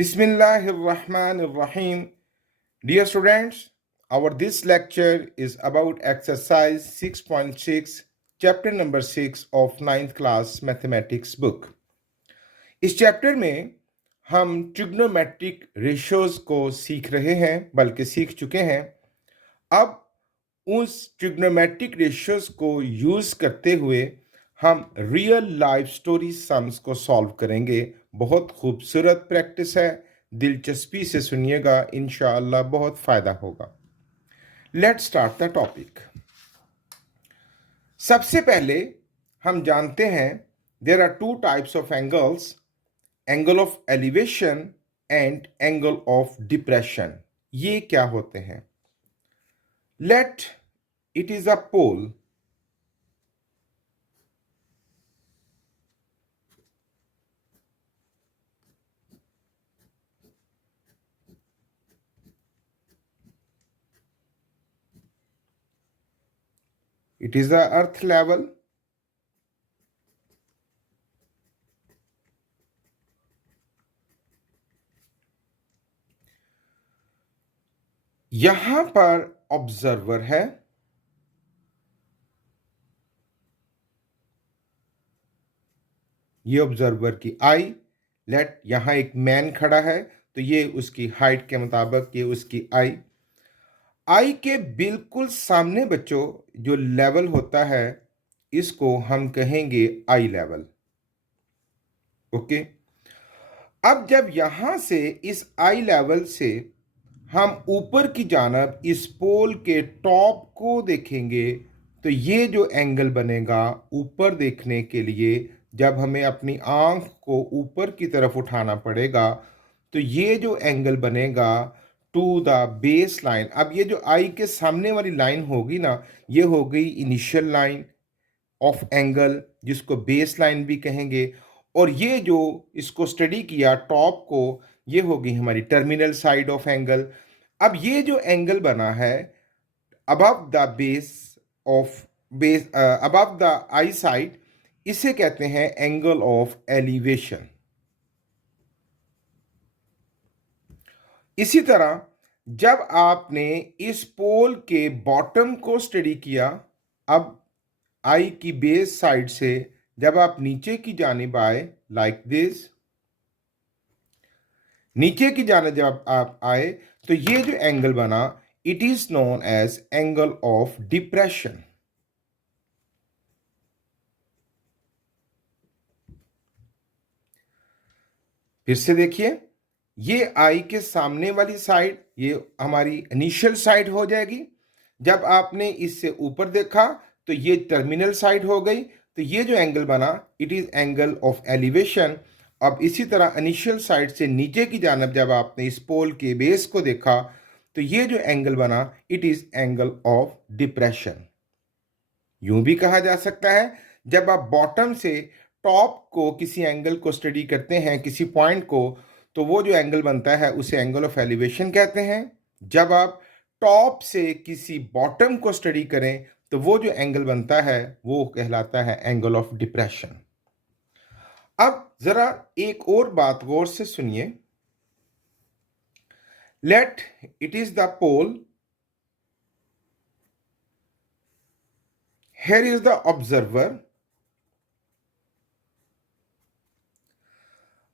Bismillahirrahmanirrahim. Dear students, our this lecture is about exercise 6.6, chapter number 6 of ninth class mathematics book. इस chapter में हम trigonometric ratios को सीख रहे हैं, बल्कि सीख चुके हैं। अब उस ट्रिग्नोमेट्रिक रेशियोज को यूज करते हुए हम रियल लाइफ स्टोरी सम्स को सॉल्व करेंगे। बहुत खूबसूरत प्रैक्टिस है, दिलचस्पी से सुनिएगा, इंशाअल्लाह बहुत फायदा होगा। Let's start the topic. सबसे पहले हम जानते हैं there are two types of angles, angle of elevation and angle of depression. ये क्या होते हैं? Let it is a pole. It is the earth level. यहां पर ऑब्जर्वर है, ये ऑब्जर्वर की आई। लेट यहां एक मैन खड़ा है, तो ये उसकी हाइट के मुताबिक ये उसकी आई। आई के बिल्कुल सामने बच्चों जो लेवल होता है, इसको हम कहेंगे आई लेवल। ओके। अब जब यहां से इस आई लेवल से हम ऊपर की जानब इस पोल के टॉप को देखेंगे, तो ये जो एंगल बनेगा ऊपर देखने के लिए, जब हमें अपनी आंख को ऊपर की तरफ उठाना पड़ेगा, तो ये जो एंगल बनेगा टू द बेस लाइन। अब ये जो आई के सामने वाली लाइन होगी ना, ये हो गई इनिशियल लाइन ऑफ एंगल, जिसको बेस लाइन भी कहेंगे। और ये जो इसको स्टडी किया टॉप को, ये होगी हमारी टर्मिनल साइड ऑफ एंगल। अब ये जो एंगल बना है above the base of above the I side, इसे कहते हैं एंगल ऑफ एलिवेशन। इसी तरह जब आपने इस पोल के बॉटम को स्टडी किया, अब आई की बेस साइड से जब आप नीचे की जानिब आए लाइक दिस, नीचे की जानिब जब आप आए, तो ये जो एंगल बना, it is known as angle of depression. फिर से देखिए, ये आई के सामने वाली साइड ये हमारी इनिशियल साइड हो जाएगी। जब आपने इससे ऊपर देखा तो ये टर्मिनल साइड हो गई। तो ये जो एंगल बना, it is angle of elevation. अब इसी तरह इनिशियल साइड से नीचे की जानब जब आपने इस पोल के बेस को देखा, तो ये जो एंगल बना, it is angle of depression. यूं भी कहा जा सकता है, जब आप बॉटम से टॉप को किसी एंगल को स्टडी करते हैं, किसी पॉइंट को, तो वो जो एंगल बनता है उसे एंगल ऑफ एलिवेशन कहते हैं। जब आप टॉप से किसी बॉटम को स्टडी करें, तो वो जो एंगल बनता है वो कहलाता है एंगल ऑफ डिप्रेशन। अब जरा एक और बात गौर से सुनिए। Let it is the pole, here is the observer।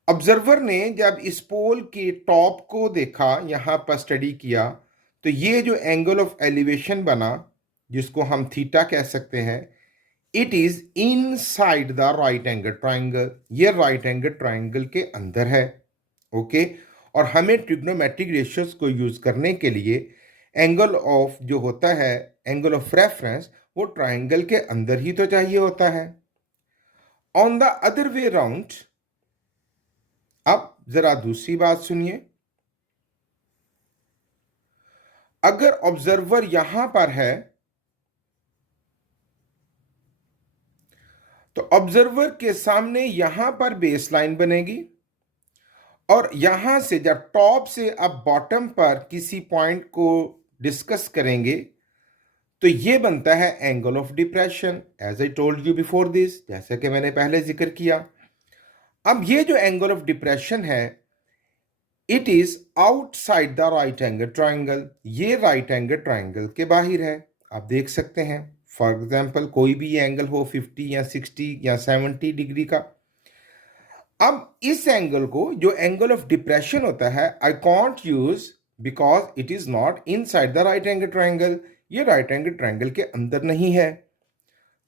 Observer ने जब इस पोल के टॉप को देखा, यहां पर स्टडी किया, तो ये जो एंगल ऑफ एलिवेशन बना, जिसको हम थीटा कह सकते हैं, it is inside the right angle triangle. ये राइट एंगल ट्राइंगल के अंदर है। ओके। और हमें ट्रिग्नोमेट्रिक रेशियोज को यूज करने के लिए एंगल ऑफ जो होता है, एंगल ऑफ रेफरेंस, वो ट्राइंगल के अंदर ही तो चाहिए होता है। On the other way round, अब जरा दूसरी बात सुनिए। अगर ऑब्जर्वर यहां पर है, तो ऑब्जर्वर के सामने यहां पर बेसलाइन बनेगी, और यहां से जब टॉप से अब बॉटम पर किसी पॉइंट को डिस्कस करेंगे, तो ये बनता है angle of depression, as I told you before this, जैसे कि मैंने पहले जिक्र किया। अब ये जो एंगल ऑफ डिप्रेशन है, it is outside the right angle triangle, ये राइट एंगल ट्राइंगल के बाहर है। आप देख सकते हैं फॉर एग्जाम्पल कोई भी एंगल हो 50 या 60 या 70 डिग्री का। अब इस एंगल को जो एंगल ऑफ डिप्रेशन होता है I can't use because it is not inside the right angle triangle, ये राइट एंगल ट्राइंगल के अंदर नहीं है।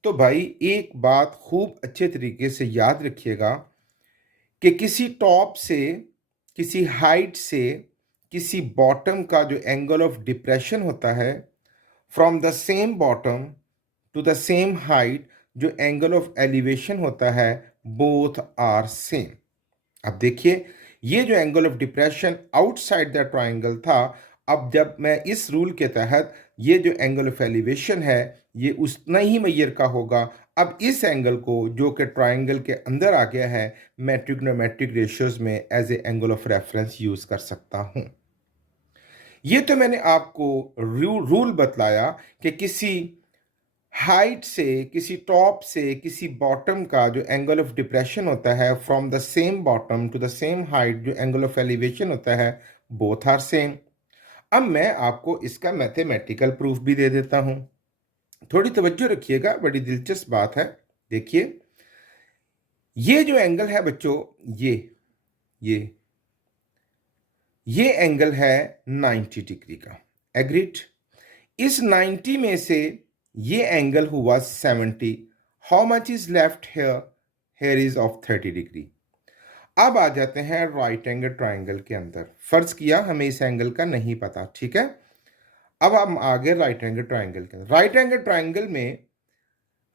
तो भाई एक बात खूब अच्छे तरीके से याद रखिएगा कि किसी टॉप से, किसी हाइट से, किसी बॉटम का जो एंगल ऑफ डिप्रेशन होता है, from the same bottom to the same height जो एंगल ऑफ एलिवेशन होता है, बोथ आर सेम। अब देखिए ये जो angle of depression outside the triangle था, अब जब मैं इस रूल के तहत ये जो एंगल ऑफ एलिवेशन है ये उतना ही मैयर का होगा। अब इस एंगल को जो कि ट्राइंगल के अंदर आ गया है मैं ट्रिग्नोमेट्रिक रेशियोज में as a angle of reference use कर सकता हूं। ये तो मैंने आपको रूल बतलाया कि किसी हाइट से, किसी टॉप से, किसी बॉटम का जो एंगल ऑफ डिप्रेशन होता है from the same bottom to the same height जो एंगल ऑफ एलिवेशन होता है, बोथ आर सेम। अब मैं आपको इसका मैथमेटिकल प्रूफ भी दे देता हूं। थोड़ी तवज्जो रखिएगा, बड़ी दिलचस्प बात है। देखिए ये जो एंगल है बच्चों, ये ये एंगल है 90 डिग्री का, एग्रीड। इस 90 में से ये एंगल हुआ 70। How much is left here? Here is of 30 degree. अब आ जाते हैं राइट एंगल ट्राइंगल के अंदर। फर्ज किया हमें इस एंगल का नहीं पता, ठीक है। अब हम आगे राइट एंगल ट्राइंगल के अंदर। राइट एंगल ट्राइंगल में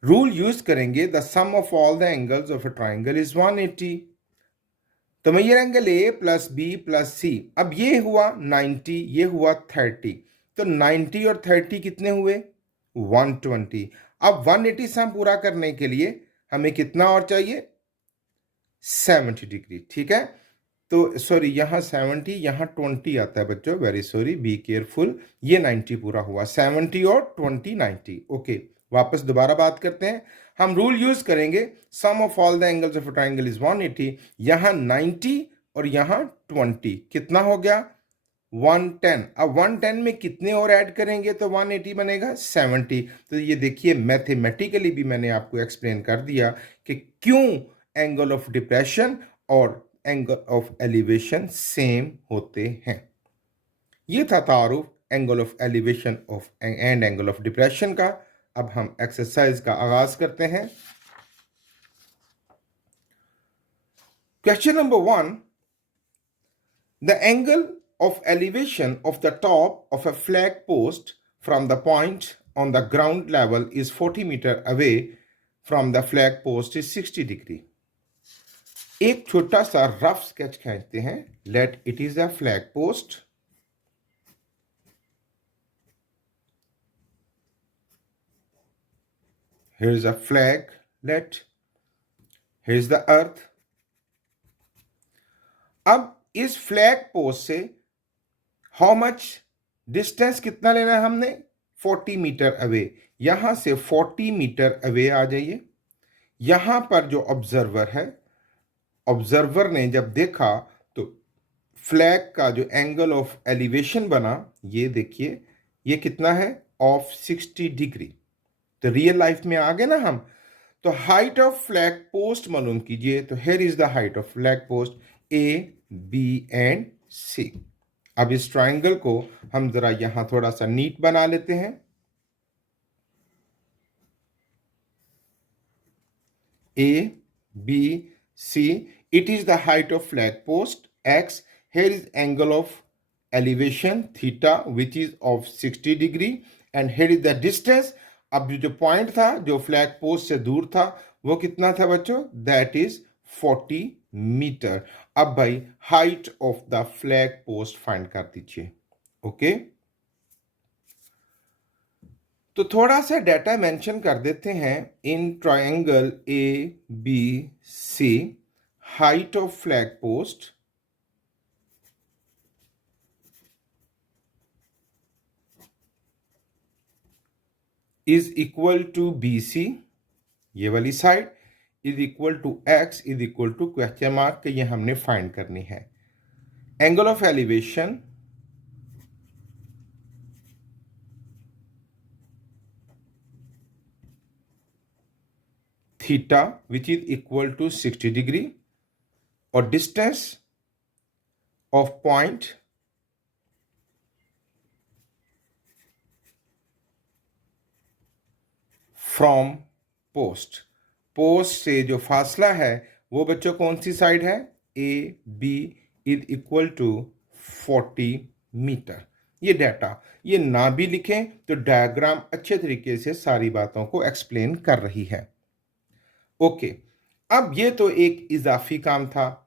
रूल यूज करेंगे the sum of all the angles of a triangle is 180। तो measure angle A plus B plus C, अब ये हुआ 90, ये हुआ 30, तो 90 और 30 कितने हुए? 120। अब 180 सम पूरा करने के लिए हमें कितना और चाहिए? 70 डिग्री, ठीक है। तो सॉरी यहाँ 70, यहाँ 20 आता है बच्चों, वेरी सॉरी, बी केयरफुल। ये 90 पूरा हुआ, 70 और 20 90। ओके, वापस दोबारा बात करते हैं। हम रूल यूज करेंगे sum of all the angles of a triangle is 180। यहाँ 90 और यहाँ 20 कितना हो गया? 110। अब 110 में कितने और ऐड करेंगे तो 180 बनेगा? 70। तो ये देखिए मैथमेटिकली भी मैंने आपको एक्सप्लेन कर दिया कि क्यों एंगल ऑफ डिप्रेशन और एंगल ऑफ एलिवेशन सेम होते हैं। ये था तारुफ angle of elevation of and angle of depression का। अब हम एक्सरसाइज का आगाज करते हैं। Question number 1, the angle of elevation of the top of a flag post from the point on the ground level is 40 meter away from the flag post is 60 degree. एक छोटा सा रफ स्केच खींचते हैं। Let it is a flag post. here is a flag, let here is the earth। अब इस flag post से how much distance कितना लेना है हमने? 40 मीटर अवे। यहां से 40 मीटर अवे आ जाइए। यहां पर जो ऑब्जर्वर है, ऑब्जर्वर ने जब देखा तो फ्लैग का जो एंगल ऑफ एलिवेशन बना, ये देखिए, ये कितना है? Of 60 degree. तो रियल लाइफ में आ गए ना हम। तो हाइट ऑफ फ्लैग पोस्ट मालूम कीजिए। तो here is the height of flag post A, B and C. अब इस ट्राइंगल को हम जरा यहां थोड़ा सा नीट बना लेते हैं। A, B, C. It is the height of flag post X. Here is angle of elevation theta which is of 60 degree and here is the distance. अब जो पॉइंट था जो फ्लैग पोस्ट से दूर था वो कितना था बच्चों? That is 40 metre. अब भाई height of the flag post find कर दीजिए। ओके, तो थोड़ा सा डाटा मेंशन कर देते हैं। In triangle A B C, height of flag post is equal to B C, ये वाली side, is equal to x is equal to question mark के, ये हमने फाइंड करनी है। Angle of elevation theta which is equal to 60 degree और distance of point from post. Post से जो फासला है वो बच्चों कौन सी साइड है? A B is equal to 40 metre. ये डाटा ये ना भी लिखें तो डायग्राम अच्छे तरीके से सारी बातों को एक्सप्लेन कर रही है। ओके, अब ये तो एक इजाफी काम था।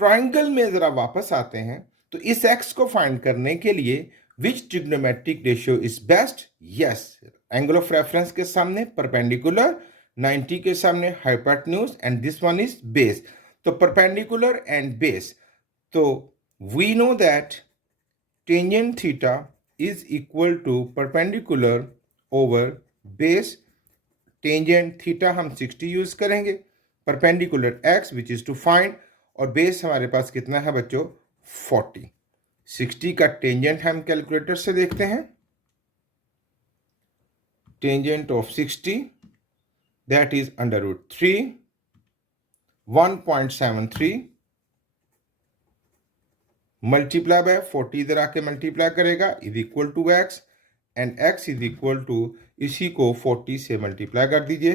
ट्राइंगल में जरा वापस आते हैं तो इस एक्स को फाइंड करने के लिए which trigonometric ratio is best? Yes, angle of reference के सामने परपेंडिकुलर, 90 के सामने hypotenuse and this one is base. तो परपेंडिकुलर एंड बेस, तो we know that tangent theta is equal to perpendicular over base. Tangent theta हम 60 use करेंगे, perpendicular x which is to find, और base हमारे पास कितना है बच्चों? 40। 60 का टेंजेंट हम कैलकुलेटर से देखते हैं। Tangent of 60 that is under root 3, 1.73 multiply by 40, इधर आके मल्टीप्लाई करेगा, is equal to x, and x is equal to, इसी को 40 से मल्टीप्लाई कर दीजिए,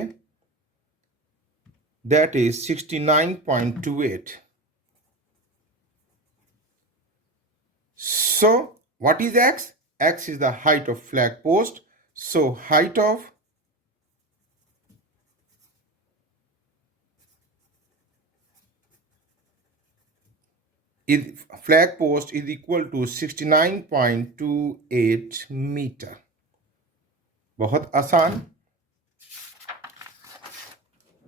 that is 69.28। So what is x? X is the height of flag post. So height of flag post is equal to 69.28 meter. बहुत आसान।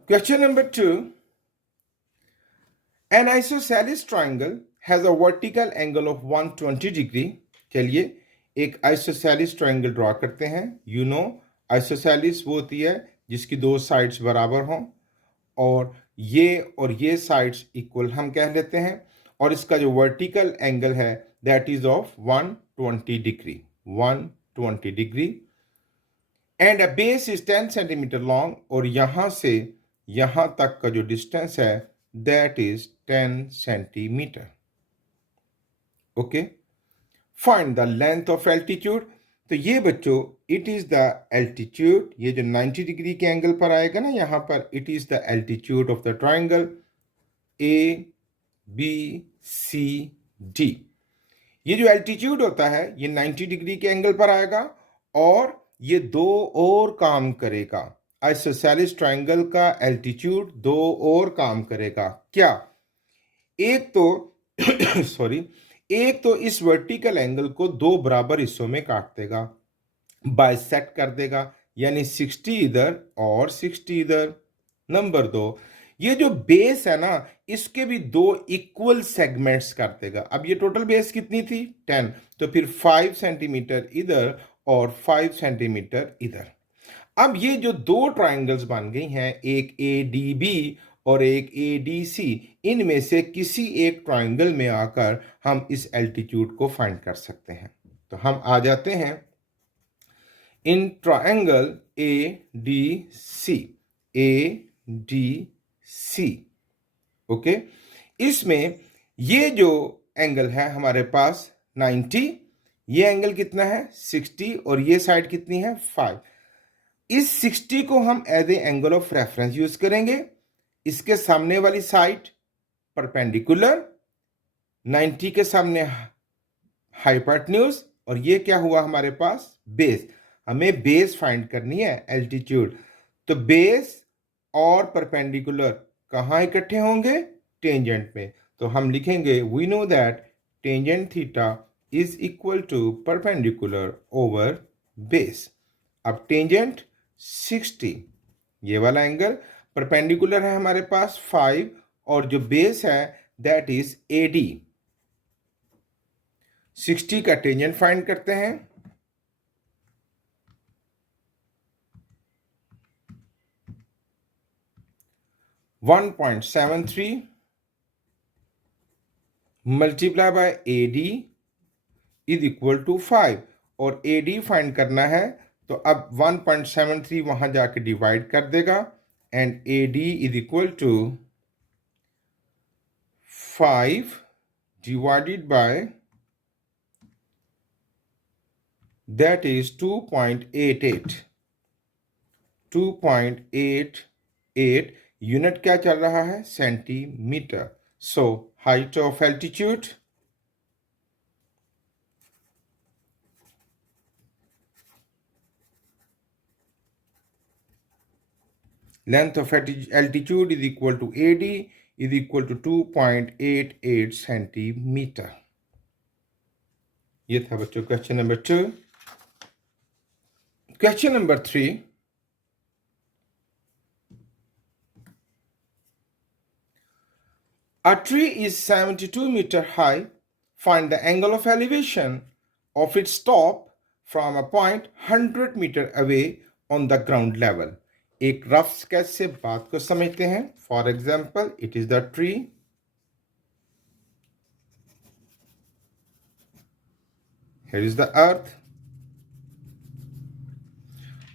Question number 2. An isosceles triangle has a vertical angle of 120 degree. चलिए एक isosceles triangle draw करते हैं। You know isosceles वो होती है जिसकी दो साइड्स बराबर हों और ये साइड्स इक्वल हम कह लेते हैं, और इसका जो वर्टिकल एंगल है that is of 120 degree, 120 degree, and a base is 10 centimetre long, और यहां से यहां तक का जो डिस्टेंस है that is 10 centimetre. Okay, find the length of altitude. तो ये बच्चों इट इज द एल्टीट्यूड, ये जो 90 डिग्री के एंगल पर आएगा ना यहां पर, it is the altitude of the triangle A B C D. ये जो एल्टीट्यूड होता है ये 90 डिग्री के एंगल पर आएगा और ये दो और काम करेगा। आइसोसेलिस ट्राइंगल का एल्टीट्यूड दो और काम करेगा। क्या? एक तो सॉरी, एक तो इस वर्टिकल एंगल को दो बराबर हिस्सों में काट देगा, बाइसेक्ट कर देगा, यानी 60 इधर और 60 इधर। नंबर दो, ये जो बेस है ना इसके भी दो इक्वल सेगमेंट्स कर देगा। अब ये टोटल बेस कितनी थी? 10, तो फिर 5 सेंटीमीटर इधर और 5 सेंटीमीटर इधर। अब ये जो दो ट्राइंगल्स बन गई हैं, एक ए डी बी और एक ए डी सी, इनमें से किसी एक ट्राइंगल में आकर हम इस एल्टीट्यूड को फाइंड कर सकते हैं। तो हम आ जाते हैं in triangle A D C, A D C. Okay, इसमें ये जो एंगल है हमारे पास 90, ये एंगल कितना है? 60, और ये साइड कितनी है? 5। इस 60 को हम as a angle of reference use करेंगे। इसके सामने वाली साइड परपेंडिकुलर, 90 के सामने हाइपोटेन्यूज, और ये क्या हुआ हमारे पास? बेस। हमें बेस फाइंड करनी है, एल्टीट्यूड। तो बेस और परपेंडिकुलर कहाँ इकट्ठे होंगे? टेंजेंट में। तो हम लिखेंगे we know that tangent theta is equal to perpendicular over base. अब टेंजेंट 60, ये वाला एंगल, परपेंडिकुलर है हमारे पास 5, और जो बेस है दैट इज एडी। 60 का टेंजेंट फाइंड करते हैं। (1.73) multiply by AD is equal to 5 और AD फाइंड करना है तो अब 1.73 वहां जाके डिवाइड कर देगा and AD is equal to 5 divided by that is 2.88 2.88 unit क्या चल रहा है centimetre so height of altitude length of altitude is equal to AD is equal to 2.88 centimetre ये था बच्चों question number 2 question number 3 A tree is 72 meter high. Find the angle of elevation of its top from a point 100 meter away on the ground level. एक rough sketch से बात को समझते हैं. For example, it is the tree. Here is the earth.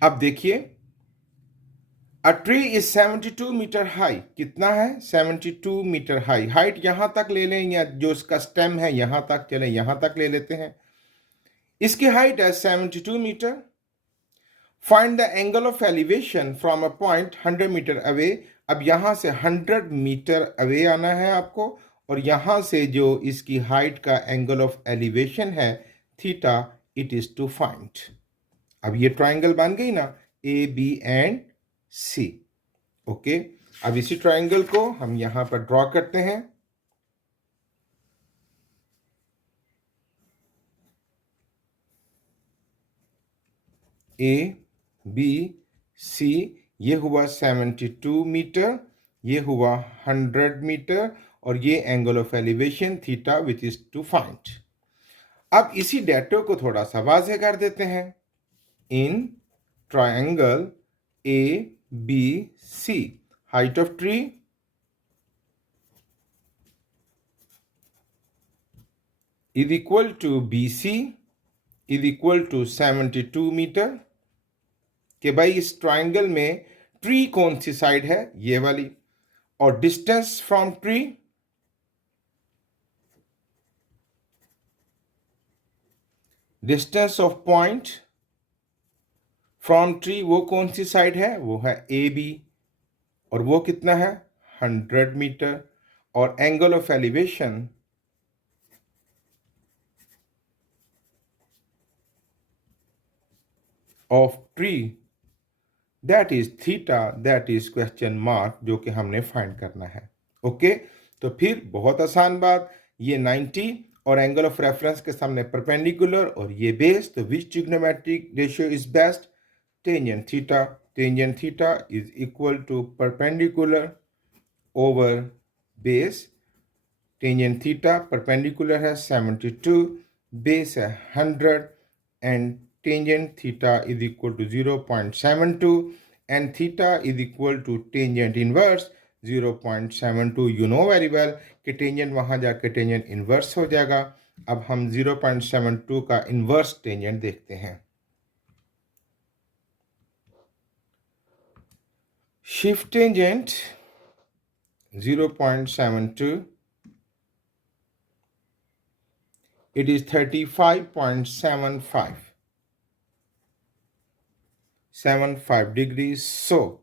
अब देखिए A tree is 72 metre high. कितना है 72 मीटर हाई. हाइट यहां तक ले लें या जो इसका स्टेम है यहां तक चले यहां तक ले लेते हैं. इसकी हाइट है 72 metre. Find the angle of elevation from a point 100 metre away. अब यहां से 100 मीटर अवे आना है आपको और यहां से जो इसकी हाइट का एंगल ऑफ एलिवेशन है theta it is to find. अब ये ट्राइंगल बन गई ना AB एंड C. ओके अब इसी ट्राइंगल को हम यहां पर ड्रॉ करते हैं. ABC ये हुआ 72 मीटर ये हुआ 100 मीटर और ये angle of elevation theta which is to find. अब इसी डेटा को थोड़ा सा वाज़ेह कर देते हैं. In triangle ABC height of tree is equal to BC is equal to 72 metre. कि भाई इस ट्राइंगल में ट्री कौन सी साइड है ये वाली और distance from tree distance of point from tree वो कौन सी साइड है वो है AB और वो कितना है 100 मीटर और angle of elevation of tree that is theta that is question mark जो कि हमने फाइंड करना है. ओके तो फिर बहुत आसान बात ये 90 और एंगल ऑफ रेफरेंस के सामने परपेंडिकुलर और ये बेस तो which trigonometric ratio is best tangent theta is equal to perpendicular over base. Tangent theta perpendicular है 72 बेस है 100 and tangent theta is equal to 0.72 and theta is equal to tangent inverse 0.72. You know very well कि tangent वहां जाके tangent inverse हो जाएगा. अब हम 0.72 का inverse tangent देखते हैं. Shift tangent 0.72 it is 35.75 degrees. So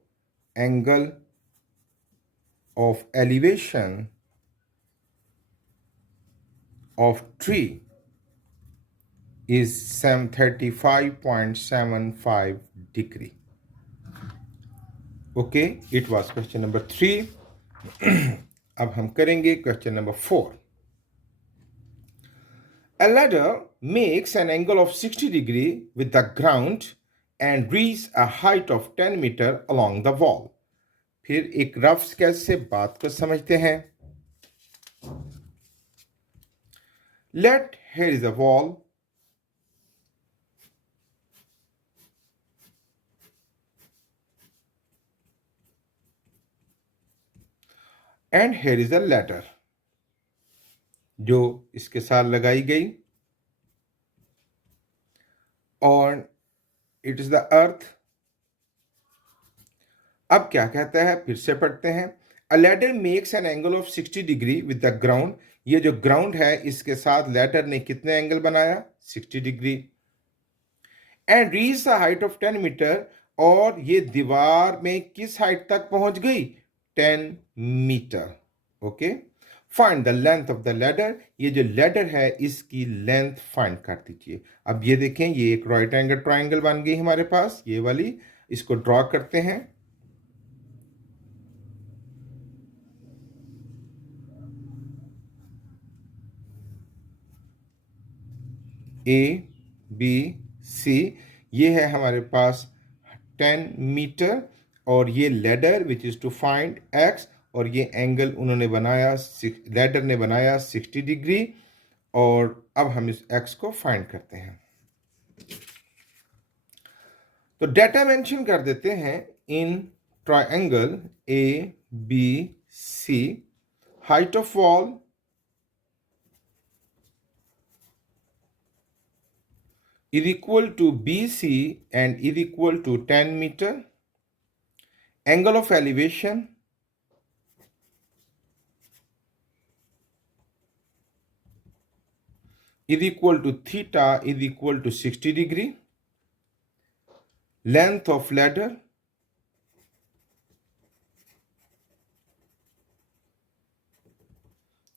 angle of elevation of tree is 35.75 degree. Okay, it was question number 3. अब हम करेंगे question number 4. A ladder makes an angle of 60 degree with the ground and reaches a height of 10 meter along the wall. फिर एक rough sketch से बात को समझते हैं. Let here is a wall. And here is a ladder. जो इसके साथ लगाई गई, और इट इज द अर्थ। अब क्या कहता है, फिर से पढ़ते हैं। अ ladder makes an angle of 60 degree with the ground. ये जो ग्राउंड है इसके साथ लैडर ने कितने एंगल बनाया, 60 degree. And reach the height of 10 metre, और ये दीवार में किस हाइट तक पहुंच गई, 10 metre. Okay, find the length of the ladder. ये जो लैडर है इसकी लेंथ फाइंड कर दीजिए। अब ये देखें, ये एक राइट एंगल ट्राइंगल बन गई हमारे पास, ये वाली। इसको ड्रॉ करते हैं। ए बी सी, ये है हमारे पास 10 मीटर, और ये ladder which is to find x, और ये एंगल उन्होंने बनाया, लेडर ने बनाया 60 डिग्री। और अब हम इस एक्स को फाइंड करते हैं। तो डेटा मेंशन कर देते हैं। In triangle A B C, height of wall is equal to BC and is equal to 10 meter. Angle of elevation is equal to theta is equal to 60 degree. Length of ladder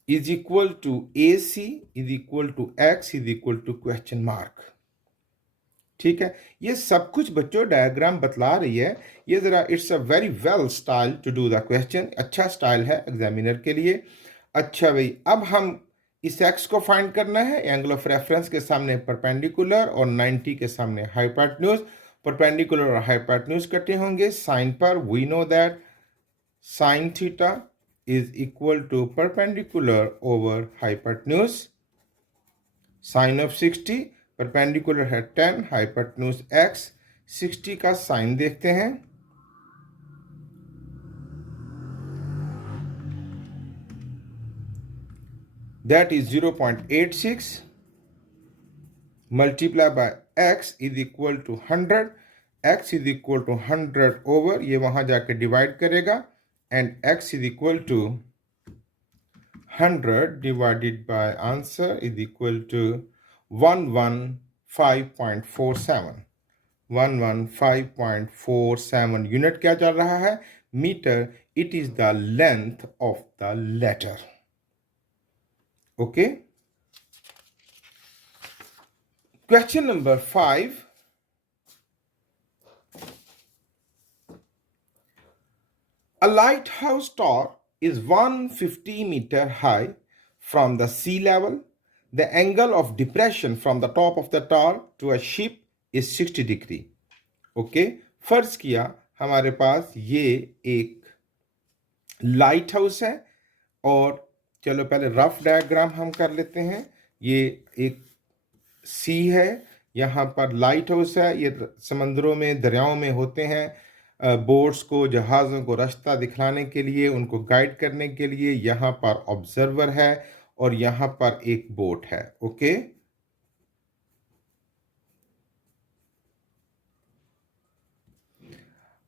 is equal to AC is equal to X is equal to question mark. ठीक है, ये सब कुछ बच्चों diagram बतला रही है। ये ज़रा it's a very well style to do the question, अच्छा स्टाइल है एग्जामिनर के लिए। अच्छा भाई, अब हम इस एक्स को फाइंड करना है। एंगल ऑफ रेफरेंस के सामने परपेंडिकुलर और 90 के सामने हाइपोटेन्यूज। परपेंडिकुलर और हाइपोटेन्यूज कटे होंगे साइन पर। We know that sine theta is equal to perpendicular over hypotenuse. Sine of 60, perpendicular है 10, हाइपोटेन्यूज x। 60 का साइन देखते हैं। That is 0.86 multiply by x is equal to 100। x is equal to 100 over, ये वहां जाके divide करेगा, and x is equal to 100 divided by answer is equal to 115.47। 115.47 unit क्या चल रहा है, metre. It is the length of the ladder. Okay, question number 5। A lighthouse tower is 150 meter high from the sea level. The angle of depression from the top of the tower to a ship is 60 degree. Okay, फर्ज किया हमारे पास ये एक light house है, और चलो पहले rough diagram हम कर लेते हैं। ये एक सी है, यहाँ पर लाइट हाउस है। ये समंदरों में, दरियाओं में होते हैं, बोट्स को, जहाज़ों को रास्ता दिखलाने के लिए, उनको गाइड करने के लिए। यहाँ पर ऑब्जर्वर है और यहाँ पर एक बोट है। ओके,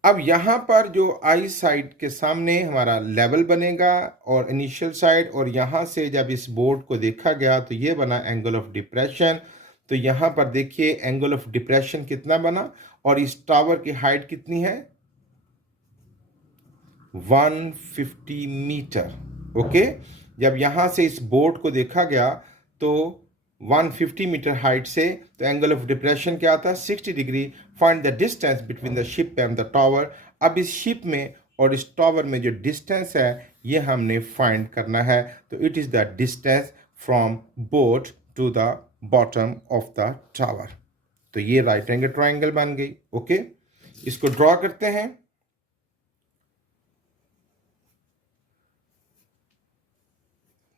अब यहाँ पर जो आई साइड के सामने हमारा लेवल बनेगा और इनिशियल साइड, और यहाँ से जब इस बोर्ड को देखा गया तो ये बना एंगल ऑफ डिप्रेशन। तो यहाँ पर देखिए एंगल ऑफ डिप्रेशन कितना बना, और इस टावर की हाइट कितनी है, 150 मीटर। ओके, जब यहाँ से इस बोर्ड को देखा गया तो 150 मीटर हाइट से, तो एंगल ऑफ डिप्रेशन क्या आता है, 60 degree. Find the distance between the ship and the tower. अब इस शिप में और इस टावर में जो डिस्टेंस है ये हमने फाइंड करना है। तो it is the distance from boat to the bottom of the tower. तो ये राइट एंगल ट्राइंगल बन गई। ओके, इसको ड्रॉ करते हैं।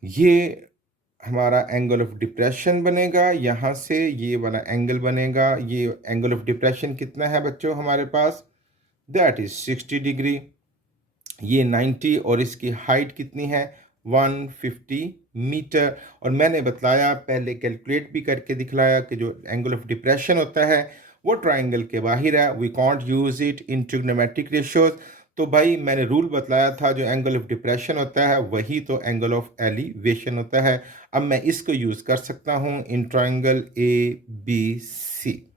ये हमारा एंगल ऑफ डिप्रेशन बनेगा, यहाँ से ये वाला एंगल बनेगा। ये एंगल ऑफ डिप्रेशन कितना है बच्चों हमारे पास, दैट इज 60 डिग्री। ये 90, और इसकी हाइट कितनी है, 150 मीटर। और मैंने बतलाया, पहले कैलकुलेट भी करके दिखलाया कि जो एंगल ऑफ डिप्रेशन होता है वो ट्राइंगल के बाहर है, we can't use it in trigonometric ratios. तो भाई मैंने रूल बतलाया था, जो एंगल ऑफ डिप्रेशन होता है वही तो एंगल ऑफ एलिवेशन होता है। अब मैं इसको यूज कर सकता हूं इन ट्राइंगल ए बी सी।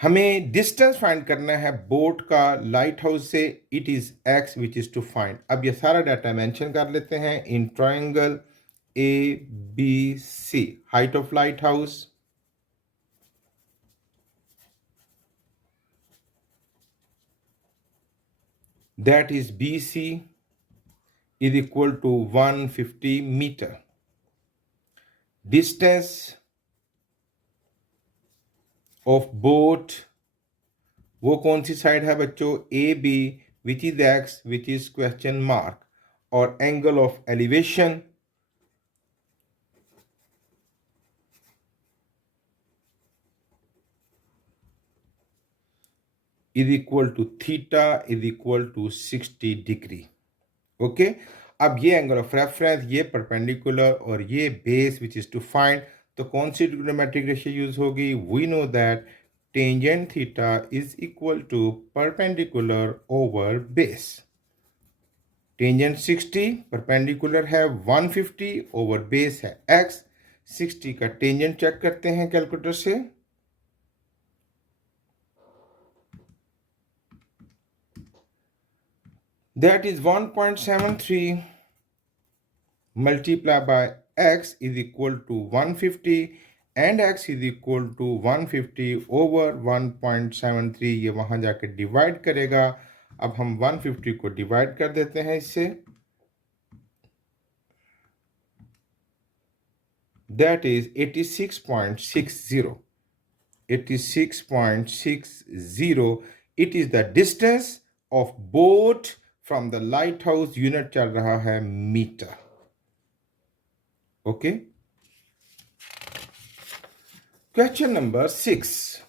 हमें डिस्टेंस फाइंड करना है बोट का लाइट हाउस से, it is x which is to find. अब ये सारा डाटा मेंशन कर लेते हैं in triangle A B C. Height of lighthouse that is BC is equal to 150 meter. Distance of boat, वो कौन सी साइड है बच्चों, A B, which is x which is question mark. और angle of elevation is equal to theta is equal to 60 degree. Okay, अब ये angle of reference, ये perpendicular और ये base which is to find, तो कौन सी ट्रिग्नोमेट्रिक रेशियो यूज होगी, we know that tangent theta is equal to perpendicular over base. Tangent 60, perpendicular है 150, ओवर बेस है x। 60 का टेंजेंट चेक करते हैं कैलकुलेटर से। That is 1.73 multiplied by x is equal to 150 and x is equal to 150 over 1.73। ये वहां जाके divide करेगा। अब हम 150 को डिवाइड कर देते हैं इससे, that is 86.60। 86.60 it is the distance of boat from the lighthouse। Unit चल रहा है metre. Okay, question number 6।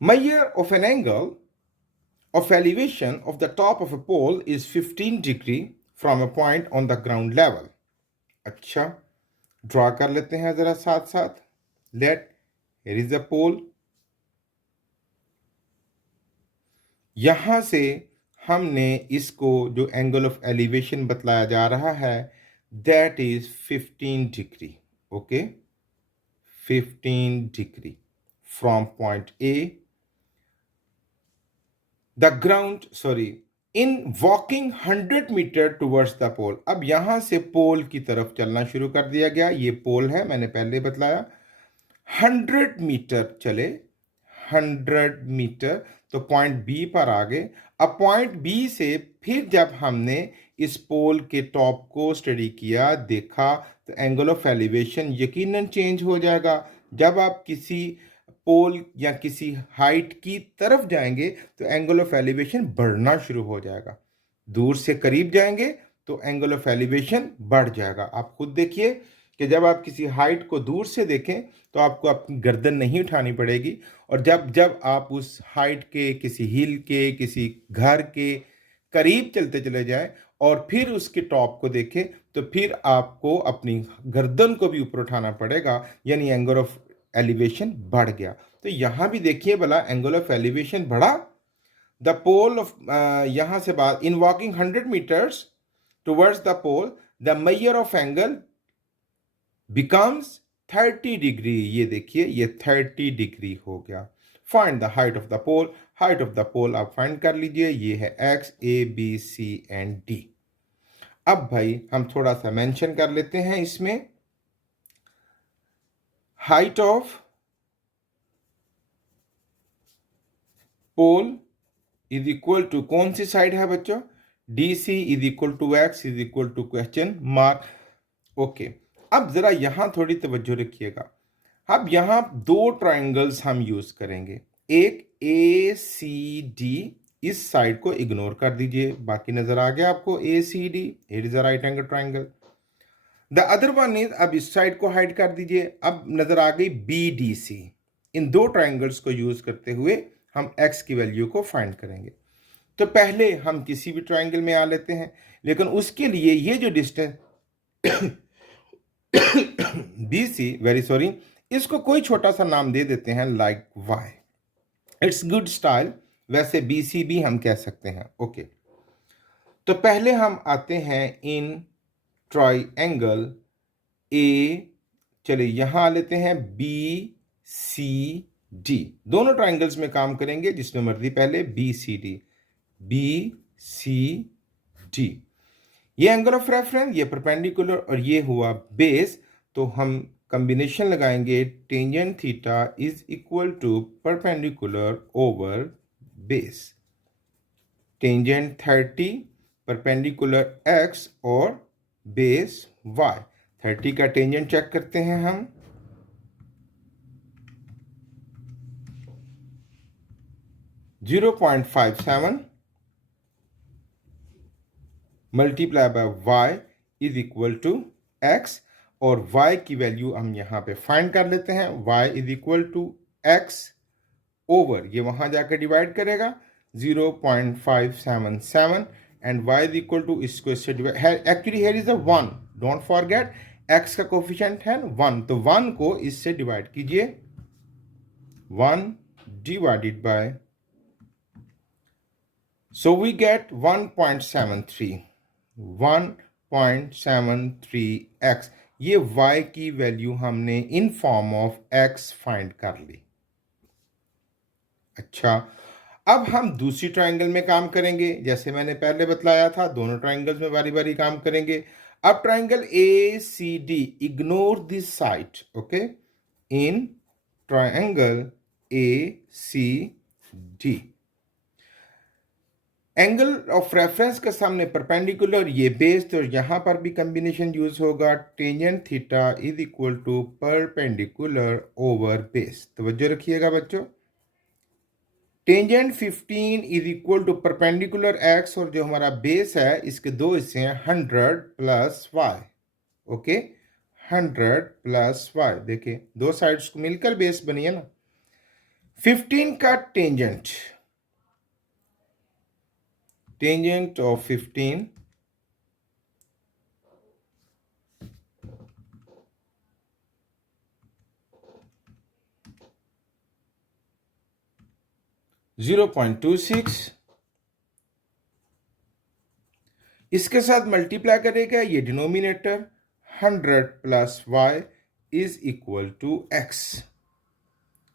measure of an angle of elevation of the top of a pole is 15 degree from a point on the ground level। अच्छा, draw कर लेते हैं जरा साथ साथ। लेट हियर इज अ पोल, यहां से हमने इसको जो एंगल ऑफ एलिवेशन बतलाया जा रहा है that is 15 degree. Okay, 15 degree from point A the ground, sorry, in walking 100 metre towards the pole. अब यहां से पोल की तरफ चलना शुरू कर दिया गया। ये पोल है, मैंने पहले बतलाया। 100 मीटर चले, 100 मीटर, तो पॉइंट बी पर आ गए। अब पॉइंट बी से फिर जब हमने इस पोल के टॉप को स्टडी किया, देखा, तो एंगल ऑफ एलिवेशन यकीनन चेंज हो जाएगा। जब आप किसी पोल या किसी हाइट की तरफ जाएंगे तो एंगल ऑफ एलिवेशन बढ़ना शुरू हो जाएगा। दूर से करीब जाएंगे तो एंगल ऑफ एलिवेशन बढ़ जाएगा। आप खुद देखिए कि जब आप किसी हाइट को दूर से देखें तो आपको अपनी गर्दन नहीं उठानी पड़ेगी, और जब जब आप उस हाइट के, किसी हिल के, किसी घर के करीब चलते चले जाएं और फिर उसके टॉप को देखें तो फिर आपको अपनी गर्दन को भी ऊपर उठाना पड़ेगा, यानी एंगल ऑफ एलिवेशन बढ़ गया। तो यहां भी देखिए भला एंगल ऑफ एलिवेशन बढ़ा। द पोल ऑफ, यहां से बात, in walking 100 metres towards the pole the measure of angle becomes 30 degree. ये देखिए ये 30 डिग्री हो गया। Find the height of the pole. Height of the pole आप फाइंड कर लीजिए, ये है x, A B C and D. अब भाई हम थोड़ा सा मेंशन कर लेते हैं इसमें, height of pole is equal to, कौन सी साइड है बच्चों, D C is equal to x is equal to question mark. Okay, अब जरा यहां थोड़ी तवज्जो रखिएगा। अब यहां दो ट्राइंगल्स हम यूज करेंगे, एक ए सी डी, इस साइड को इग्नोर कर दीजिए, बाकी नजर आ गया आपको A C D, it is a right angle triangle. The other one is, अब इस साइड को हाइड कर दीजिए, अब नजर आ गई बी डी सी। इन दो ट्राइंगल्स को यूज करते हुए हम x की वैल्यू को फाइंड करेंगे। तो पहले हम किसी भी ट्राइंगल में आ लेते हैं, लेकिन उसके लिए ये जो डिस्टेंस BC, वेरी सॉरी, इसको कोई छोटा सा नाम दे देते हैं like Y। It's good style, वैसे BC भी हम कह सकते हैं। ओके, तो पहले हम आते हैं इन ट्राइंगल ए, चलिए यहां आ लेते हैं BCD। दोनों ट्राइंगल्स में काम करेंगे, जिसमें मर्जी पहले BCD, BCD। ये एंगल ऑफ रेफरेंस, ये परपेंडिकुलर और ये हुआ बेस, तो हम कॉम्बिनेशन लगाएंगे tangent theta is equal to perpendicular over base. Tangent 30, perpendicular x और बेस y। 30 का टेंजेंट चेक करते हैं हम, (0.57 multiply by y is equal to x, और y की वैल्यू हम यहां पे फाइंड कर लेते हैं। y is equal to x over, ये वहां जाकर डिवाइड करेगा 0.577, and y is equal to, इसको इससे divide, actually here is a 1, don't forget x का कोफिशिएंट है 1, तो 1 को इससे डिवाइड कीजिए, 1 divided by, so we get 1.73, 1.73x। ये y की वैल्यू हमने in form of x find कर ली। अच्छा, अब हम दूसरी ट्राइंगल में काम करेंगे, जैसे मैंने पहले बतलाया था, दोनों ट्राइंगल्स में बारी बारी काम करेंगे। अब triangle ACD, ignore this side, okay, in triangle ACD, angle of reference के सामने परपेंडिकुलर, ये बेस, तो यहां पर भी कॉम्बिनेशन यूज होगा, tangent theta is equal to perpendicular over base. तवज्जो रखिएगा बच्चों, tangent 15 is equal to perpendicular x, और जो हमारा बेस है इसके दो हिस्से हैं, 100 plus y। Okay, 100 plus y, देखिए दो साइड्स को मिलकर बेस बनी है ना। 15 का टेंजेंट, टेंजेंट ऑफ 15 0.26, इसके साथ मल्टीप्लाई करेगा ये denominator, 100 plus y is equal to x।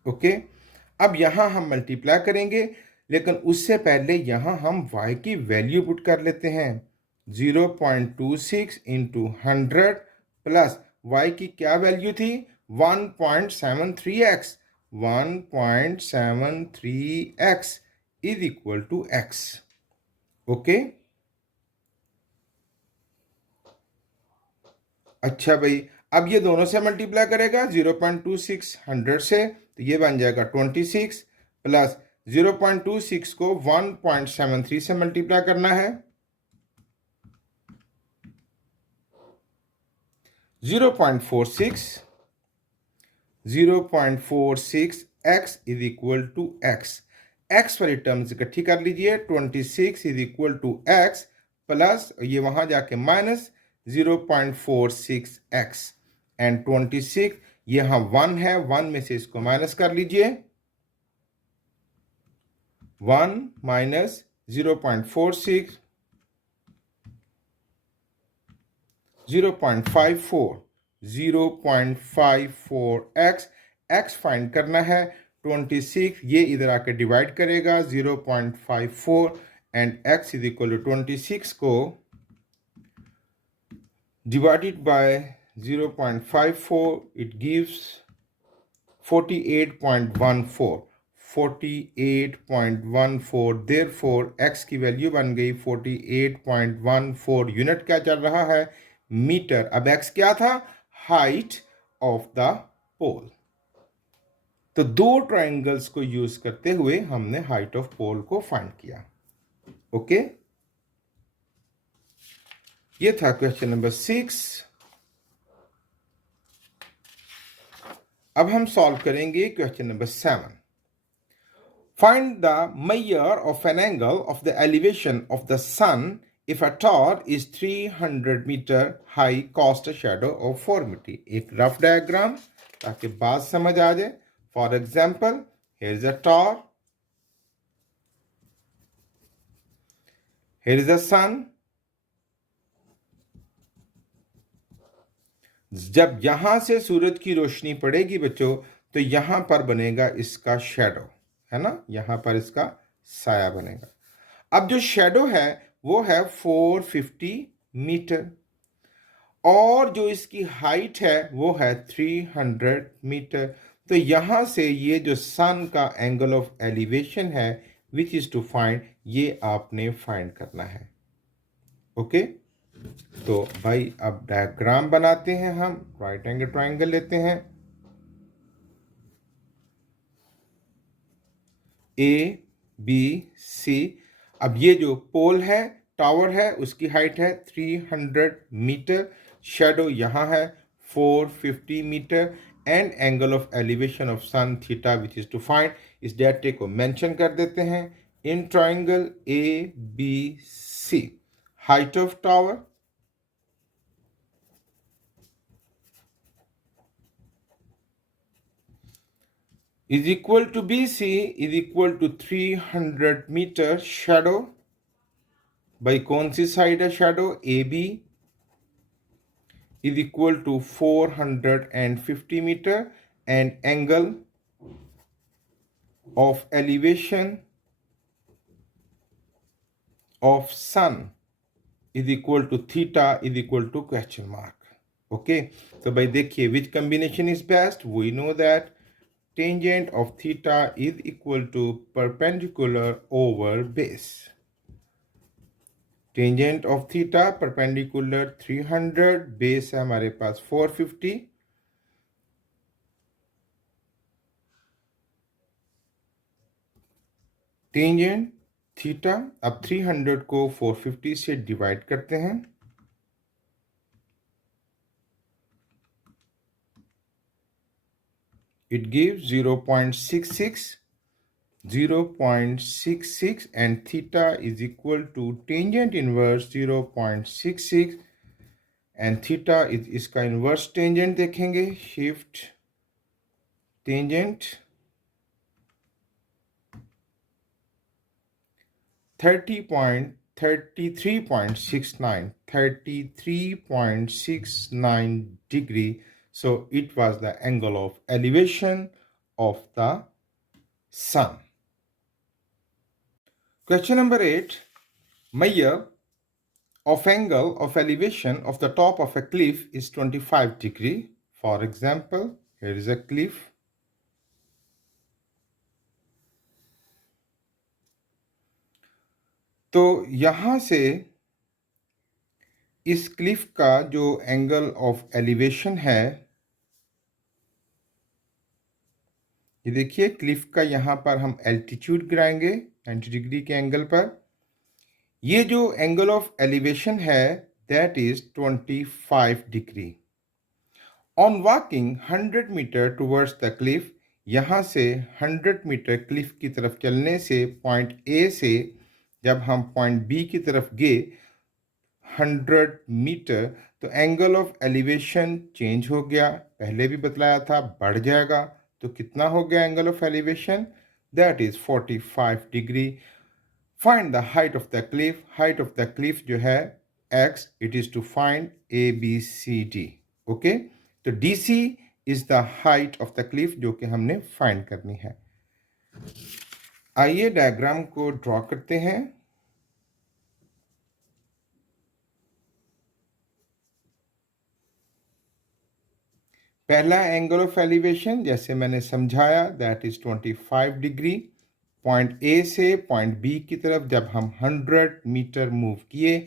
Okay, अब यहां हम मल्टीप्लाई करेंगे, लेकिन उससे पहले यहां हम y की वैल्यू पुट कर लेते हैं, 0.26 इंटू 100 प्लस y की क्या वैल्यू थी, 1.73x, 1.73x is equal to x। Okay, अच्छा भाई, अब ये दोनों से मल्टीप्लाई करेगा, 0.26 100 से, तो ये बन जाएगा 26, प्लस 0.26 को 1.73 से मल्टीप्लाई करना है, 0.46, 0.46 x is equal to x। x वाली टर्म्स इकट्ठी कर लीजिए, 26 is equal to x plus ये वहां जाके माइनस 0.46x, एंड 26 यहां 1 है, 1 में से इसको माइनस कर लीजिए, 1 माइनस 0.46, 0.54, 0.54x, x फाइंड करना है, 26 ये इधर आके डिवाइड करेगा 0.54, and x is equal to 26 को divided by 0.54, it gives 48.14, 48.14, therefore x की वैल्यू बन गई 48.14। यूनिट क्या चल रहा है, मीटर। अब x क्या था, हाइट ऑफ द पोल। तो दो ट्राइंगल्स को यूज करते हुए हमने हाइट ऑफ पोल को फाइंड किया। ओके, ये था क्वेश्चन नंबर 6। अब हम सॉल्व करेंगे question number 7। Find the measure of an angle of the elevation of the sun if a tower is 300 meter high, cost a shadow of 4 meter. एक rough diagram ताकि बात समझ आ जाए. For example, here is a tower, here is the sun. जब यहां से सूरज की रोशनी पड़ेगी बच्चों, तो यहां पर बनेगा इसका शैडो, है ना, यहां पर इसका साया बनेगा. अब जो शैडो है वो है 450 मीटर और जो इसकी हाइट है वो है 300 मीटर. तो यहां से ये जो सन का एंगल ऑफ एलिवेशन है विच इज टू फाइंड, ये आपने फाइंड करना है. ओके, तो भाई अब डायग्राम बनाते हैं. हम राइट एंगल ट्राइंगल लेते हैं. A B C. अब ये जो पोल है, टावर है, उसकी हाइट है 300 मीटर. शेडो यहाँ है 450 metre and angle of elevation of sun theta which is to find. इस डेटे को मेंशन कर देते हैं in triangle A B C. Height of tower is equal to BC is equal to 300 meter. shadow by कौन सी side है shadow, AB is equal to 450 meter and angle of elevation of sun is equal to theta is equal to question mark. Okay, so by देखिए which combination is best. We know that tangent of theta is equal to perpendicular over base. Tangent of theta perpendicular 300, base है हमारे पास 450. Tangent theta, अब 300 को 450 से divide करते हैं. It gives 0.66 and theta is equal to tangent inverse 0.66 and theta is इसका inverse tangent देखेंगे. shift tangent 33.69 degree. So it was the angle of elevation of the sun. Question number 8. Measure of angle of elevation of the top of a cliff is 25 degree. For example, here is a cliff. तो यहां से इस Cliff का जो angle of elevation है, ये देखिए Cliff का यहाँ पर हम एल्टीट्यूड गिराएंगे 90 डिग्री के एंगल पर. ये जो एंगल ऑफ एलिवेशन है that is 25 degree. On walking 100 metre towards the cliff, यहाँ से 100 मीटर क्लिफ की तरफ चलने से पॉइंट ए से जब हम पॉइंट बी की गए 100 मीटर, तो एंगल ऑफ एलिवेशन चेंज हो गया. पहले भी बतलाया था बढ़ जाएगा. तो कितना हो गया angle of elevation, that is 45 degree. Find the height of the cliff. Height of the cliff जो है x, it is to find ABCD. Okay, तो DC is the height of the cliff जो कि हमने फाइंड करनी है. आइए diagram को ड्रॉ करते हैं. पहला एंगल ऑफ एलिवेशन जैसे मैंने समझाया that is 25 degree. Point A से पॉइंट बी की तरफ जब हम 100 मीटर मूव किए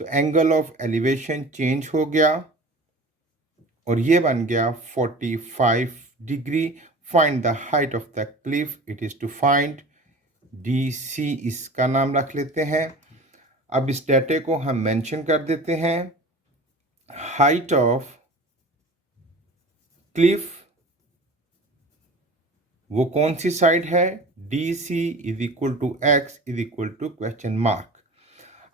तो एंगल ऑफ एलिवेशन चेंज हो गया और ये बन गया 45 degree. Find the height of the cliff. It is to find DC, इसका नाम रख लेते हैं. अब इस डेटे को हम मेंशन कर देते हैं. हाइट ऑफ cliff वो कौन सी साइड है? DC is equal to x is equal to question mark.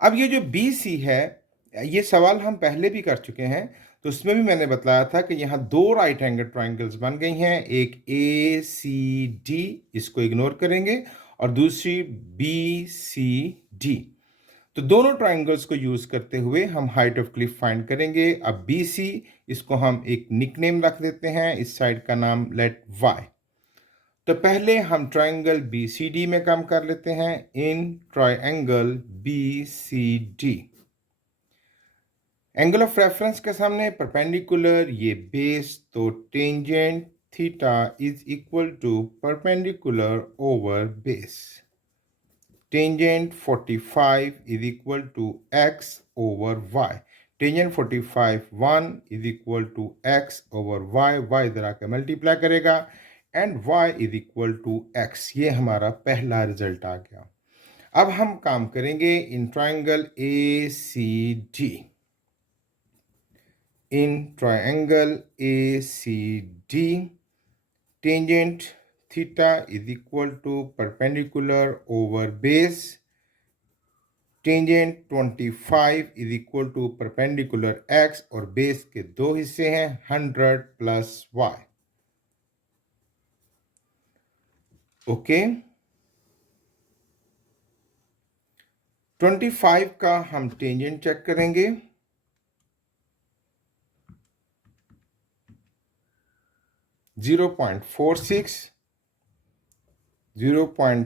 अब ये जो BC है, ये सवाल हम पहले भी कर चुके हैं, तो उसमें भी मैंने बताया था कि यहाँ दो राइट एंगल ट्राइंगल्स बन गई हैं, एक ACD, इसको इग्नोर करेंगे, और दूसरी BCD। तो दोनों ट्राइंगल्स को यूज करते हुए हम हाइट ऑफ क्लिफ फाइंड करेंगे। अब BC, इसको हम एक निकनेम रख देते हैं, इस साइड का नाम लेट Y। तो पहले हम ट्राइंगल BCD में काम कर लेते हैं। In triangle BCD, angle of reference के सामने परपेंडिकुलर, ये बेस, तो tangent theta is equal to perpendicular over base. Tangent 45 is equal to x over y। Tangent 45 1 is equal to x over y, y इधर आके multiply करेगा and y is equal to x। ये हमारा पहला result आ गया। अब हम काम करेंगे इन triangle ACD। In triangle ACD, tangent theta is equal to perpendicular over base। Tangent 25 is equal to perpendicular x, और बेस के दो हिस्से हैं, 100 प्लस y। ओके, 25 का हम टेंजेंट चेक करेंगे। Zero point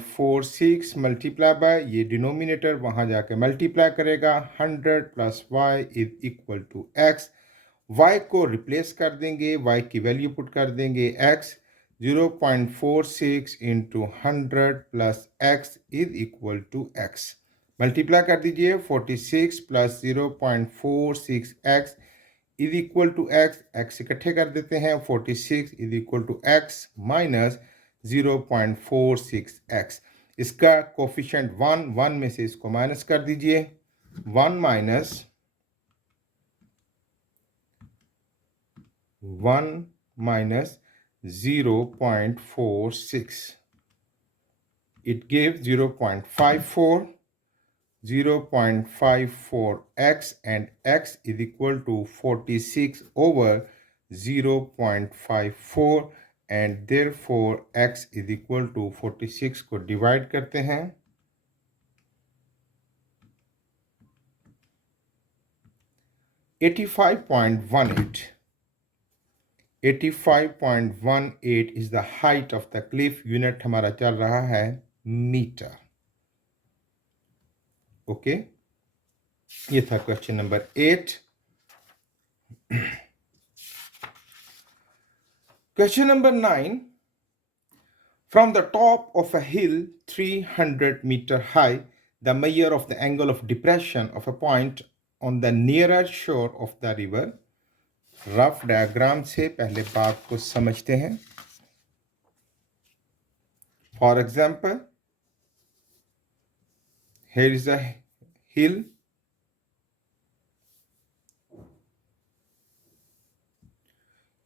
four six multiply by, ये denominator वहां जाके मल्टीप्लाई करेगा, 100 plus y is equal to x. y को रिप्लेस कर देंगे, y की वैल्यू पुट कर देंगे x। 0.46 into 100 plus x is equal to x। Multiply कर दीजिए, 46 plus 0.46 x is equal to x। x इकट्ठे कर देते हैं, 46 is equal to x minus 0.46 x। इसका कोफिशिएंट 1 में से इसको माइनस कर दीजिए, 1 minus 0.46, it gives 0.54, 0.54x, and x is equal to 46 over 0.54, and therefore x is equal to 46 को डिवाइड करते हैं, 85.18 is the height of the cliff। Unit हमारा चल रहा है मीटर। ओके, ये था question number 8। Question number 9, from the top of a hill 300 meter high, the measure of the angle of depression of a point on the nearer shore of the river। Rough diagram से पहले बात को समझते हैं। For example, here is a hill,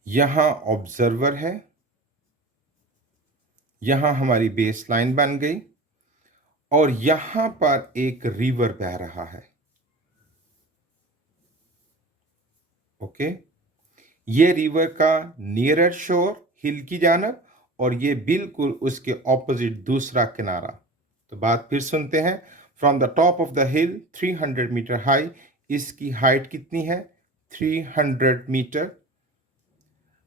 यहां observer है, यहां हमारी बेस लाइन बन गई, और यहां पर एक रिवर बह रहा है। ओके, ये रिवर का नियरर शोर हिल की जानब, और ये बिल्कुल उसके ऑपोजिट दूसरा किनारा। तो बात फिर सुनते हैं। From the top of the hill 300 metre high, इसकी हाइट कितनी है? 300 metre.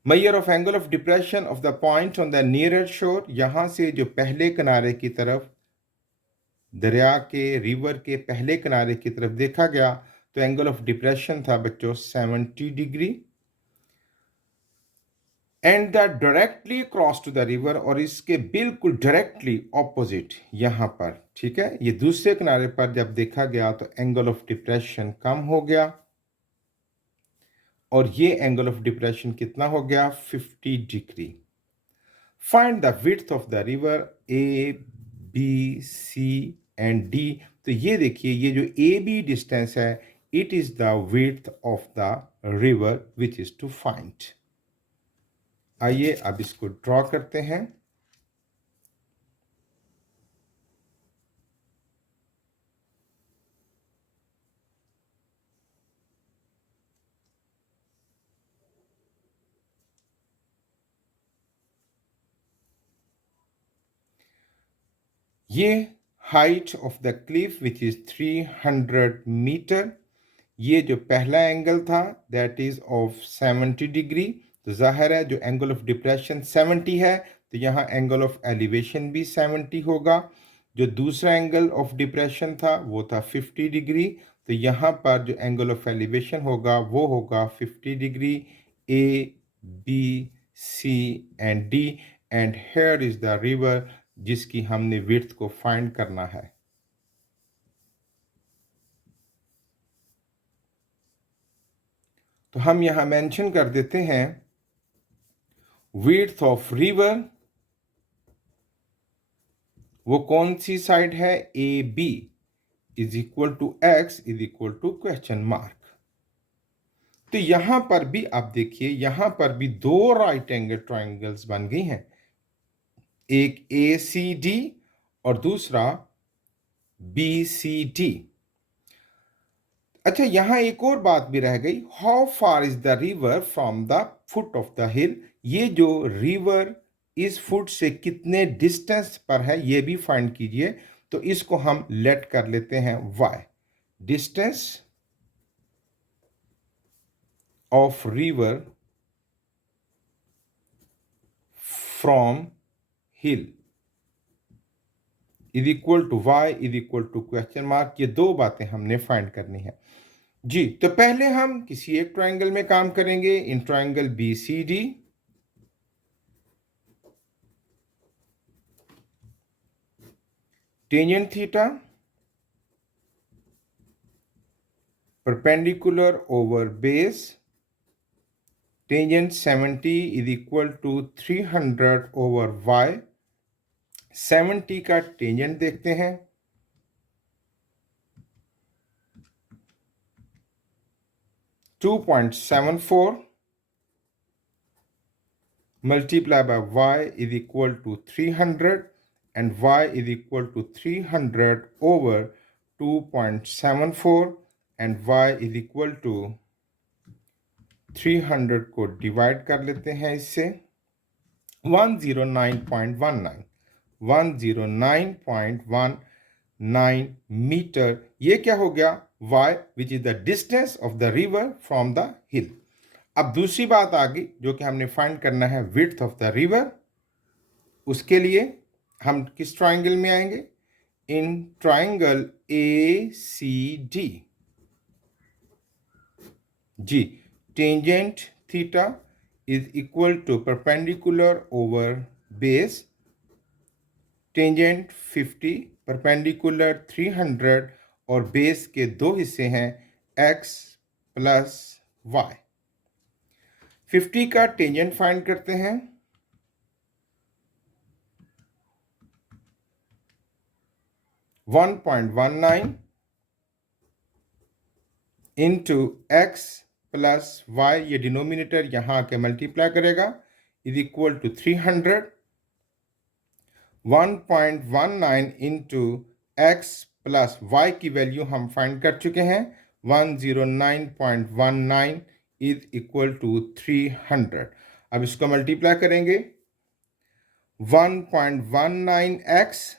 Measure of angle of depression of the point on the nearer shore, यहां से जो पहले किनारे की तरफ, दरिया के रिवर के पहले किनारे की तरफ देखा गया, तो एंगल ऑफ डिप्रेशन था बच्चों 70 degree. And the directly cross to the river, और इसके बिल्कुल डायरेक्टली ऑपोजिट यहां पर, ठीक है, ये दूसरे किनारे पर जब देखा गया तो एंगल ऑफ डिप्रेशन कम हो गया, और ये एंगल ऑफ डिप्रेशन कितना हो गया? 50 degree. Find the width of the river A, B, C and D। तो ये देखिए, ये जो AB डिस्टेंस है, it is the width of the river which is to find. आइए अब इसको ड्रॉ करते हैं। ये height of the cliff which is 300 metre. ये जो पहला एंगल था दैट इज ऑफ 70 डिग्री। तो जाहिर है जो एंगल ऑफ डिप्रेशन 70 है तो यहाँ एंगल ऑफ एलिवेशन भी 70 होगा। जो दूसरा एंगल ऑफ डिप्रेशन था वो था 50 डिग्री। तो यहाँ पर जो एंगल ऑफ एलिवेशन होगा वो होगा 50 degree. A B C and D and here is the river जिसकी हमने विड्थ को फाइंड करना है। तो हम यहां मेंशन कर देते हैं विड्थ ऑफ रिवर वो कौन सी साइड है, A B is equal to x is equal to question mark. तो यहां पर भी आप देखिए यहां पर भी दो राइट एंगल ट्राइंगल्स बन गई हैं, एक ए सी डी और दूसरा बी सी डी। अच्छा यहां एक और बात भी रह गई, how far is the river from the foot of the हिल। ये जो रिवर इस फुट से कितने डिस्टेंस पर है ये भी फाइंड कीजिए। तो इसको हम लेट कर लेते हैं y, distance of river from hill is equal to y is equal to question mark. ये दो बातें हमने फाइंड करनी है जी। तो पहले हम किसी एक ट्रायंगल में काम करेंगे, in triangle B C D. Tangent theta perpendicular over base, tangent 70 is equal to 300 over y। 70 का टेंजेंट देखते हैं, 2.74 multiply by y is equal to 300 and y is equal to 300 over 2.74 and y is equal to 300 को divide कर लेते हैं इससे 109.19 109.19 metre. ये क्या हो गया y which is the distance of the river from the हिल। अब दूसरी बात आ गई जो कि हमने फाइंड करना है विड्थ ऑफ द रिवर। उसके लिए हम किस ट्राइंगल में आएंगे, in triangle A C D. जी, tangent theta is equal to perpendicular over base, tangent 50, perpendicular 300 और बेस के दो हिस्से हैं x प्लस y। 50 का टेंजेंट फाइंड करते हैं, 1.19 इंटू x प्लस y, ये डिनोमिनेटर यहाँ के मल्टीप्लाई करेगा, is equal to 300। 1.19 into x plus y की वैल्यू हम फाइंड कर चुके हैं, 109.19 इज इक्वल टू 300। अब इसको मल्टीप्लाई करेंगे, 1.19x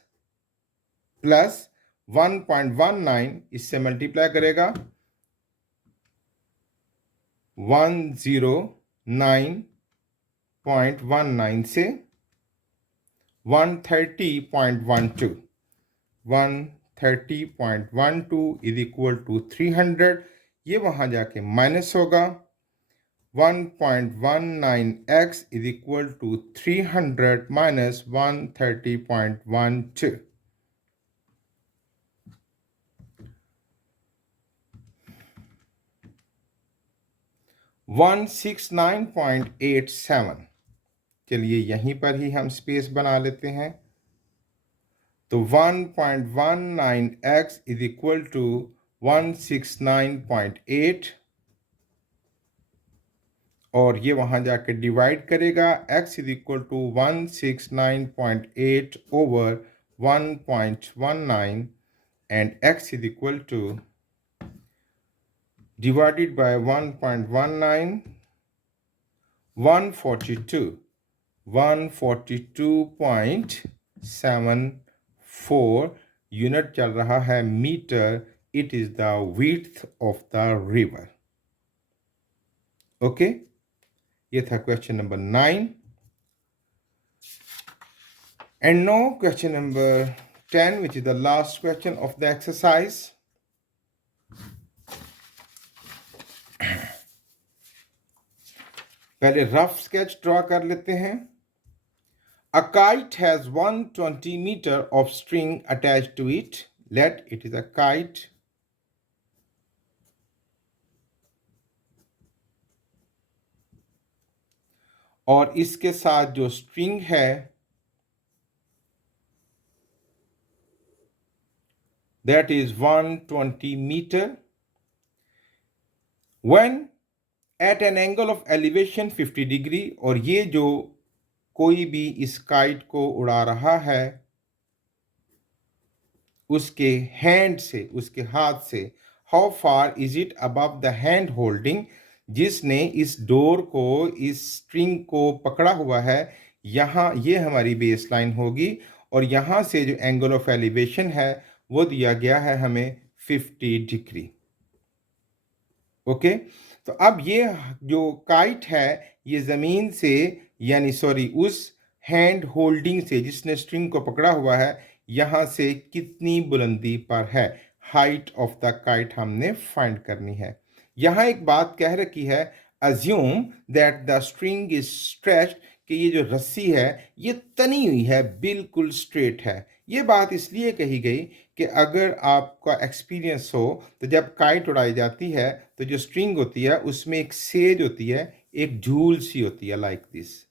प्लस 1.19 इससे मल्टीप्लाई करेगा 109.19 से 130.12 इज इक्वल टू 300। ये वहां जाके माइनस होगा, 1.19x is equal to 300 minus 130.12। 169.87। चलिए यहीं पर ही हम स्पेस बना लेते हैं। तो 1.19x इज इक्वल टू 169.8 और ये वहां जाके डिवाइड करेगा, x is equal to 169.8 over 1.19 and x is equal to divided by 1.19, 142.74 4 unit चल रहा है metre, it is the width of the river. Okay, ये था question number 9। And no question number 10 which is the last question of the exercise। पहले rough sketch draw कर लेते हैं। A kite has 120 meter of string attached to it. Let it is a kite और इसके साथ जो string है that is 120 meter when at an angle of elevation 50 degree। और ये जो कोई भी इस काइट को उड़ा रहा है उसके हैंड से, उसके हाथ से, how far is it above the hand holding, जिसने इस डोर को, इस स्ट्रिंग को पकड़ा हुआ है, यहाँ ये हमारी बेस लाइन होगी और यहाँ से जो एंगल ऑफ एलिवेशन है वो दिया गया है हमें 50 डिग्री। ओके, तो अब ये जो काइट है ये ज़मीन से, यानी सॉरी उस हैंड होल्डिंग से जिसने स्ट्रिंग को पकड़ा हुआ है, यहाँ से कितनी बुलंदी पर है, हाइट ऑफ द काइट हमने फाइंड करनी है। यहाँ एक बात कह रखी है, assume that the string is stretched, कि ये जो रस्सी है ये तनी हुई है, बिल्कुल स्ट्रेट है। ये बात इसलिए कही गई कि अगर आपका एक्सपीरियंस हो तो जब काइट उड़ाई जाती है तो जो स्ट्रिंग होती है उसमें एक सेज होती है, एक झूल सी होती है, लाइक दिस।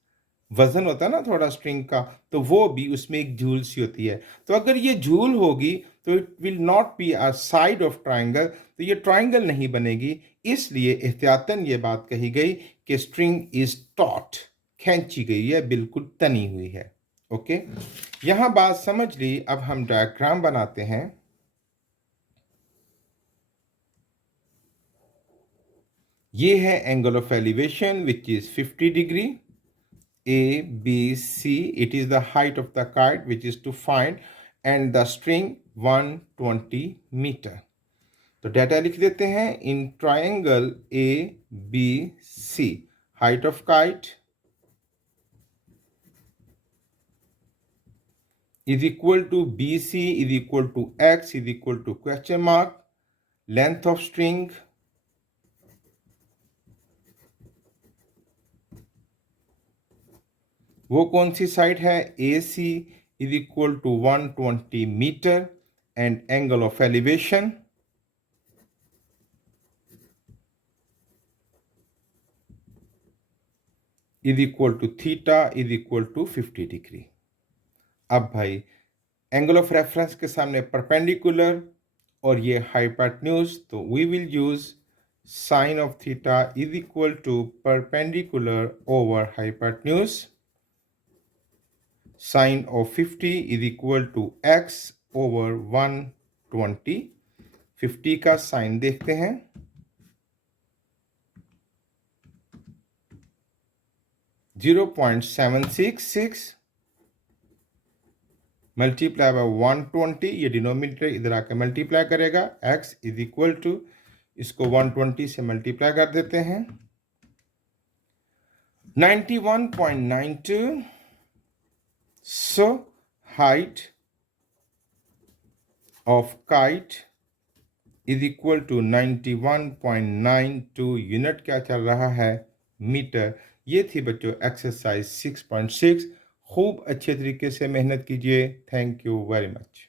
वजन होता है ना थोड़ा स्ट्रिंग का, तो वो भी उसमें एक झूल सी होती है। तो अगर ये झूल होगी तो it will not be a side of triangle, तो ये ट्राइंगल नहीं बनेगी। इसलिए एहतियातन ये बात कही गई कि स्ट्रिंग इज टॉट, खींची गई है, बिल्कुल तनी हुई है। ओके, यहां बात समझ ली। अब हम डायग्राम बनाते हैं। ये है angle of elevation which is 50 degree. A, B, C, it is the height of the kite which is to find, and the string 120 meter। तो डाटा लिख देते हैं। In triangle A, B, C, height of kite is equal to BC is equal to X is equal to question mark, length of string वो कौन सी side है, AC इज equal टू 120 metre, and angle of elevation is equal to theta is equal to 50 degree. अब भाई angle of reference के सामने परपेंडिकुलर और ये हाइपोटेन्यूज, तो we will use sine of theta is equal to perpendicular over hypotenuse. Sine of 50 is equal to x over 120। 50 का sine देखते हैं। 0.766 मल्टीप्लाई बाय 120, ये डिनोमिनेटर इधर आकर मल्टीप्लाई करेगा। x इज इक्वल टू, इसको 120 से मल्टीप्लाई कर देते हैं, 91.92। So height of kite is equal to 91.92 unit क्या चल रहा है, मीटर। ये थी बच्चों एक्सरसाइज 6.6। खूब अच्छे तरीके से मेहनत कीजिए। Thank you very much.